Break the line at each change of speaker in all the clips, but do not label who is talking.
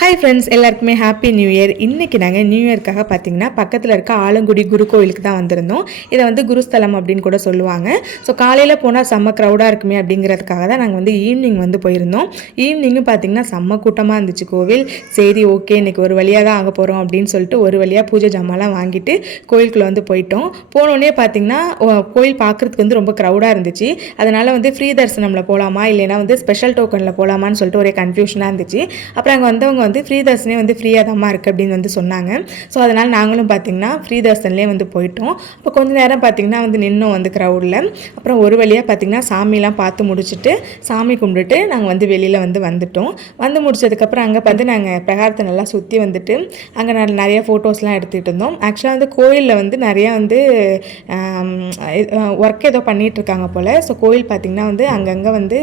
Hi friends எல்லாருக்குமே happy new year இன்றைக்கி நாங்கள் நியூ இயர்க்காக பார்த்தீங்கன்னா பக்கத்தில் இருக்க ஆலங்குடி குரு கோயிலுக்கு தான் வந்திருந்தோம். இதை வந்து குருஸ்தலம் அப்படின்னு கூட சொல்லுவாங்க. ஸோ காலையில் போனால் செம்ம க்ரௌடாக இருக்குமே அப்படிங்கிறதுக்காக தான் நாங்கள் வந்து ஈவினிங் வந்து போயிருந்தோம். ஈவினிங்கும் பார்த்தீங்கன்னா செம்ம கூட்டமாக இருந்துச்சு கோவில். சரி ஓகே இன்னைக்கு ஒரு வழியாக தான் ஆக போகிறோம் அப்படின்னு சொல்லிட்டு ஒரு வழியாக பூஜை ஜாமான்லாம் வாங்கிட்டு கோயிலுக்குள்ளே வந்து போயிட்டோம். போனோடனே பார்த்தீங்கன்னா ஓ, கோயில் பார்க்குறதுக்கு வந்து ரொம்ப க்ரௌடாக இருந்துச்சு. அதனால் வந்து ஃப்ரீ தரிசனமில் போகலாமா இல்லைனா வந்து ஸ்பெஷல் டோக்கனில் போகலாமான்னு சொல்லிட்டு ஒரே கன்ஃபியூஷனாக இருந்துச்சு. அப்புறம் அங்கே வந்தவங்க வந்து ஃப்ரீதர்ஷனே வந்து ஃப்ரீயாக தான்மா இருக்குது அப்படின்னு வந்து சொன்னாங்க. ஸோ அதனால் நாங்களும் பார்த்தீங்கன்னா ஃப்ரீதர்ஷன்லேயே வந்து போயிட்டோம். அப்போ கொஞ்ச நேரம் பார்த்திங்கன்னா வந்து நின்னோம் வந்து க்ரௌடில் அப்புறம் ஒரு வழியாக பார்த்தீங்கன்னா சாமிலாம் பார்த்து முடிச்சுட்டு சாமி கும்பிட்டுட்டு நாங்கள் வந்து வெளியில் வந்து வந்துட்டோம். வந்து முடிச்சதுக்கப்புறம் அங்கே வந்து நாங்கள் பிரகாரத்தை நல்லா சுற்றி வந்துட்டு அங்கே நான் நிறைய ஃபோட்டோஸ்லாம் எடுத்துகிட்டு இருந்தோம். ஆக்சுவலாக வந்து கோயிலில் வந்து நிறையா வந்து ஒர்க் ஏதோ பண்ணிகிட்ருக்காங்க போல். ஸோ கோயில் பார்த்திங்கன்னா வந்து அங்கங்கே வந்து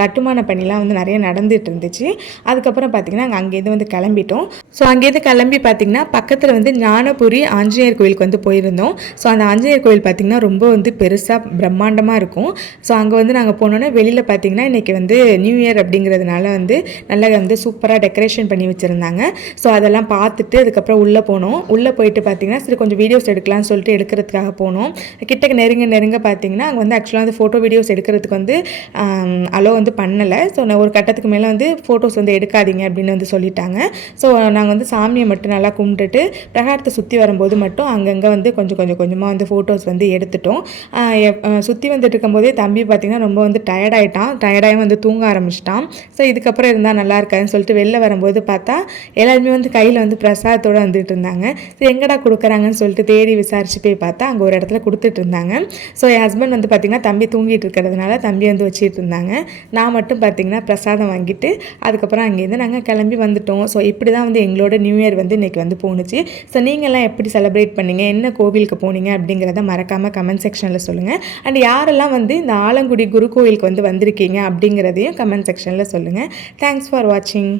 கட்டுமான பணிலாம் வந்து நிறைய நடந்துகிட்டு இருந்துச்சு. அதுக்கப்புறம் பார்த்திங்கன்னா அங்கே அங்கேருந்து வந்து கிளம்பிட்டோம். ஸோ அங்கேருந்து கிளம்பி பார்த்திங்கன்னா பக்கத்தில் வந்து ஞானபுரி ஆஞ்சநேயர் கோயிலுக்கு வந்து போயிருந்தோம். ஸோ அந்த ஆஞ்சநேயர் கோயில் பார்த்திங்கன்னா ரொம்ப வந்து பெருசாக பிரம்மாண்டமாக இருக்கும். ஸோ அங்கே வந்து நாங்கள் போனோன்னே வெளியில் பார்த்திங்கன்னா இன்றைக்கி வந்து நியூ இயர் அப்படிங்கிறதுனால வந்து நல்லா வந்து சூப்பராக டெக்கரேஷன் பண்ணி வச்சுருந்தாங்க. ஸோ அதெல்லாம் பார்த்துட்டு அதுக்கப்புறம் உள்ளே போனோம். உள்ளே போயிட்டு பார்த்திங்கன்னா சரி கொஞ்சம் வீடியோஸ் எடுக்கலாம்னு சொல்லிட்டு எடுக்கிறதுக்காக போனோம். கிட்டக்கு நெருங்க நெருங்க பார்த்திங்கன்னா அங்கே வந்து ஆக்சுவலாக வந்து ஃபோட்டோ வீடியோஸ் எடுக்கிறதுக்கு வந்து அலோ வந்து பண்ணலை. ஸோ நான் ஒரு கட்டத்துக்கு மேலே வந்து ஃபோட்டோஸ் வந்து எடுக்காதீங்க அப்படின்னு வந்து சொல்லிட்டாங்க. ஸோ நாங்கள் வந்து சாமியை மட்டும் நல்லா கும்பிட்டுட்டு பிரகாரத்தை சுற்றி வரும்போது மட்டும் அங்கங்கே வந்து கொஞ்சம் கொஞ்சம் கொஞ்சமாக வந்து ஃபோட்டோஸ் வந்து எடுத்துட்டோம். சுற்றி வந்துட்டு இருக்கும்போதே தம்பி பார்த்திங்கன்னா ரொம்ப வந்து டயர்டாயிட்டான் டயர்டாகி வந்து தூங்க ஆரம்பிச்சிட்டான். ஸோ இதுக்கப்புறம் இருந்தால் நல்லா இருக்காதுன்னு சொல்லிட்டு வெளில வரும்போது பார்த்தா எல்லாருமே வந்து கையில் வந்து பிரசாதத்தோடு வந்துட்டு இருந்தாங்க. ஸோ எங்கடா கொடுக்குறாங்கன்னு சொல்லிட்டு தேடி விசாரிச்சு போய் பார்த்தா அங்கே ஒரு இடத்துல கொடுத்துட்டு இருந்தாங்க. ஸோ என் ஹஸ்பண்ட் வந்து பார்த்திங்கன்னா தம்பி தூங்கிட்டு இருக்கிறதுனால தம்பி வந்து வச்சுட்டு இருந்தாங்க. நான் மட்டும் பார்த்திங்கன்னா பிரசாதம் வாங்கிட்டு அதுக்கப்புறம் அங்கேருந்து நாங்கள் கிளம்பி வந்து வந்துட்டோம். ஸோ இப்படி தான் வந்து எங்களோட நியூ இயர் வந்து இன்றைக்கி வந்து போணுச்சு. ஸோ நீங்கள்லாம் எப்படி செலிப்ரேட் பண்ணீங்க? என்ன கோவிலுக்கு போனீங்க? அப்படிங்கிறத மறக்காமல் கமெண்ட் செக்ஷனில் சொல்லுங்கள் அண்ட் யாரெல்லாம் வந்து இந்த ஆலங்குடி குரு கோவிலுக்கு வந்து வந்திருக்கீங்க அப்படிங்கிறதையும் கமெண்ட் செக்ஷனில் சொல்லுங்கள் தேங்க்ஸ் ஃபார் வாட்சிங்